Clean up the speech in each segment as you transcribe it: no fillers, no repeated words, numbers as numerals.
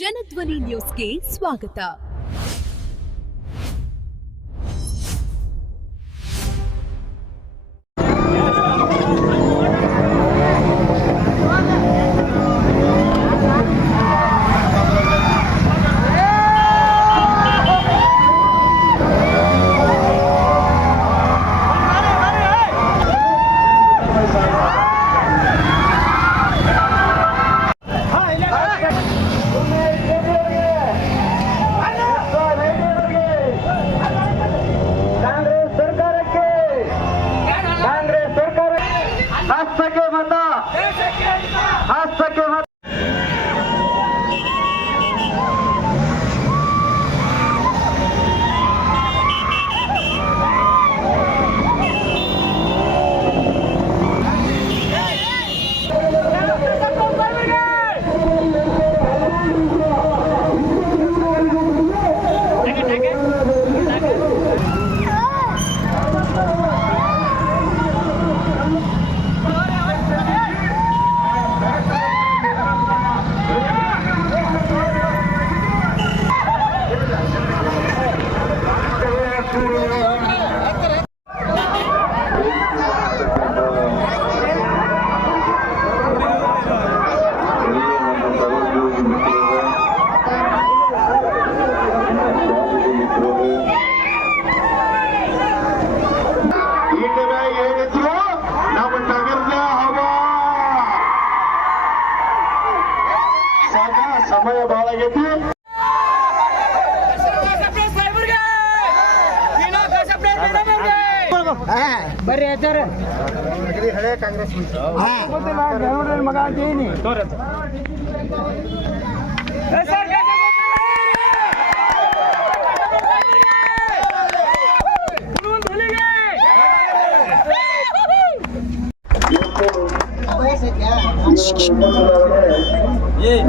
ಜನಧ್ವನಿ ನ್ಯೂಸ್ಗೆ ಸ್ವಾಗತ. ಸಮಯ ಬಹಳ ಆಗೈತಿ. ಬರ್ರಿ ಆಚಾರ ಹಳೆ ಕಾಂಗ್ರೆಸ್ ಮಗ ಅಂತೀನಿ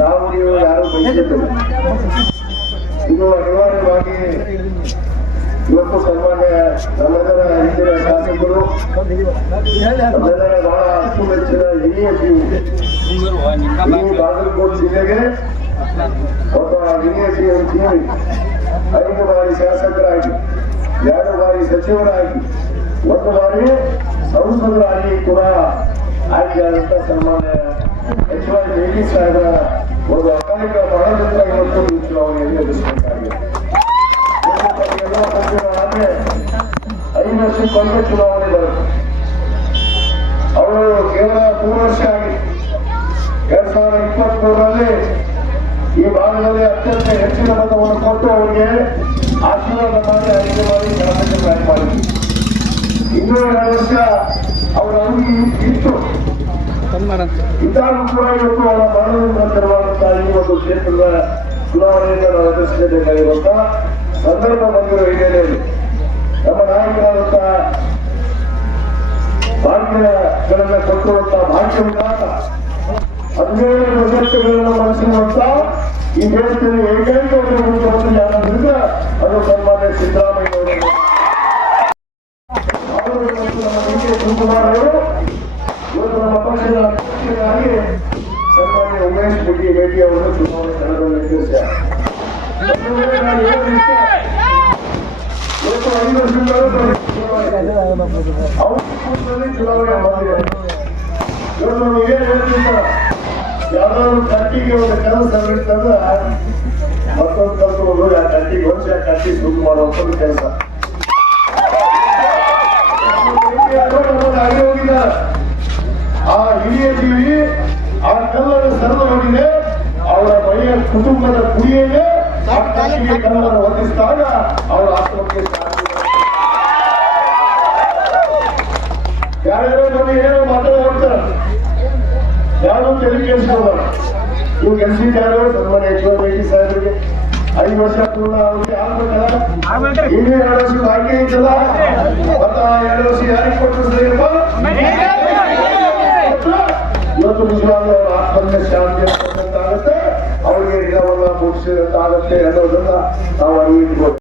ನಾವು ನೀವು ಯಾರು ಬಯಸಿದ್ರು ಇದು ಅನಿವಾರ್ಯವಾಗಿ ಇವತ್ತು ಸನ್ಮಾನ್ಯ ನಮ್ಮೆಲ್ಲರ ಹಿಂದಿನ ಶಾಸಕರು ನಮ್ಮೆಲ್ಲರ ಬಹಳ ಅಚ್ಚುಮೆಚ್ಚಿನ ಹಿರಿಯ ಬಾಗಲಕೋಟೆ ಜಿಲ್ಲೆಗೆ ಒಬ್ಬ ಹಿರಿಯ ಜಿಎಂಸಿ 5 ಬಾರಿ ಶಾಸಕರಾಗಿ 2 ಬಾರಿ ಸಚಿವರಾಗಿ 1 ಬಾರಿ ಸಂಸದರಾಗಿ ಕೂಡ ಆಯ್ಕೆಯಾದಂತ ಸನ್ಮಾನ್ಯ ಎಚ್.ವೈ. ಜಗದೀಶ್ ಸಾಹೇಬರ ಒಂದು ಅಕಾಲಿಕ ಮರಣದಿಂದ ಇವತ್ತು ಈ ಚುನಾವಣೆಯಲ್ಲಿ ಎದುರಿಸಬೇಕಾಗಿದೆ. ಎಲ್ಲ ಆದ್ರೆ 5 ವರ್ಷಕ್ಕೊಮ್ಮೆ ಚುನಾವಣೆ ಬರುತ್ತೆ. ಅವರು ಕೇವಲ 3 ವರ್ಷ ಆಗಿ 2023ರಲ್ಲಿ ಈ ಭಾಗದಲ್ಲಿ ಅತ್ಯಂತ ಹೆಚ್ಚಿನ ಮತವನ್ನು ಕೊಟ್ಟು ಅವರಿಗೆ ಆಶೀರ್ವಾದ ಮಾಡಿ 5 ಬಾರಿ ಶಾಸಕರಾಗಿ ಮಾಡಿದ್ರು. ಇನ್ನೂ 2 ವರ್ಷ ಅವರ ಅವಧಿ ಇತ್ತು. ಇದ್ದಾಗೂ ಕೂಡ ಇವತ್ತು ಅವರ ಮರಣದಿಂದ ತೆರವಾದಂತಹ ಈ ಒಂದು ಕ್ಷೇತ್ರದ ಚುನಾವಣೆಯಿಂದ ನಾವು ಎದುರಿಸಲೇಬೇಕಾಗಿರುವಂತಹ ಸಂದರ್ಭ ಬಂದಿರುವ ಹಿನ್ನೆಲೆಯಲ್ಲಿ ನಮ್ಮ ನಾಯಕರಾದಂತಹ ಭಾಗ್ಯಗಳನ್ನ ಕೊಟ್ಟಿರುವಂತಹ ಭಾಗ್ಯ ವಿಧಾನ 17 ಪ್ರಶಸ್ತಿಗಳನ್ನು ಮನಸ್ಸಿರುವಂತ ಈ ದೇಶದಲ್ಲಿ ಏಕೈಕ ಮುಖ್ಯಮಂತ್ರಿ ಯಾರಾದ್ರಿಂದ ಅದು ಸನ್ಮಾನ್ಯ ಸಿದ್ದರಾಮಯ್ಯ ಅವರು ನಮ್ಮ ಡಿ.ಕೆ. ಶಿವಕುಮಾರ್ ಅವರು ಇವತ್ತು ನಮ್ಮ ಪಕ್ಷದ ಅಧ್ಯಕ್ಷರಾಗಿ ಸನ್ಮಾನ್ಯ ಉಮೇಶ್ ಭೇಟಿ ಅವರನ್ನು ಚುನಾವಣೆ ಕಣದಲ್ಲಿ ನಿರ್ದೇಶಿಸಿದ್ದಾರೆ. ಇವತ್ತು 5 ವರ್ಷದಿಂದ ಚುನಾವಣೆ ಮಾಡಿದ್ದಾರೆ. ಇವತ್ತು ನಾವು ಏನ್ ಹೇಳ್ತಿದ್ದ ಯಾವ್ದಾದ್ರು ಕಟ್ಟಿಗೆ ಒಂದು ಕೆಲಸ ಇರ್ತಂದ್ರೆ ಮತ್ತೊಂದು ಕಲ್ತ್ಕೊಂಡು ಆ ಕಟ್ಟಿಗೆ ಹೊಂಚಿ ಆ ಕಟ್ಟಿ ಸುಟ್ಟು ಮಾಡುವಂತ ಕೆಲಸ ಆಗಿ ಹೋಗಿದ್ದಾರೆ. ಆ ಹಿರಿಯ ಜೀವಿ ಆ ಕಲ್ಲನ್ನು ಸರಿದು ಹೋಗಿದೆ. ಅವರ ಮನೆಯ ಕುಟುಂಬದ ಕುಡಿಯೇ ಆ ಕಟ್ಟಿಗೆ ಕಲ್ಲನ್ನು ಹೊಂದಿಸಿದಾಗ ಅವರ ಆತ್ಮಹತ್ಯೆ ಯಾರ್ಯಾರೋ ಬಂದು ಏನೋ ಮಾತಾಡ್ತಾರೆ, ಯಾರು ತಲೆ ಕೆಡಿಸ್ಕೋಬಾರ್ದು. ಇವು ಕೆಲಸಿದ್ದಾರೋ ಸನ್ಮಾನ್ಯ ಎಚ್.ವೈ. ಸಾಹೇಬರಿಗೆ 5 ವರ್ಷ ಪೂರ್ಣ ಅವ್ರಿಗೆ ಆಗ್ಬೇಕಲ್ಲ. ಇನ್ನೂ 2 ವರ್ಷ ಬಾಕಿ ಐತಲ್ಲ, ಮತ್ತ 2 ವರ್ಷ ಯಾರಿಗೆ ಕೊಟ್ಟರು ಸರಿಯಪ್ಪ. ಇವತ್ತು ನಿಜವಾಗ್ಲೂ ಅವರ ಆತ್ಮಹತ್ಯೆ ಶಾಂತಿ ಆಗುತ್ತೆ, ಅವರಿಗೆ ದಿನವನ್ನ ಮುಗಿಸಿದಂತಾಗುತ್ತೆ ಅನ್ನೋದನ್ನ ನಾವು ಅರಿವಿಟ್ಬೋದು.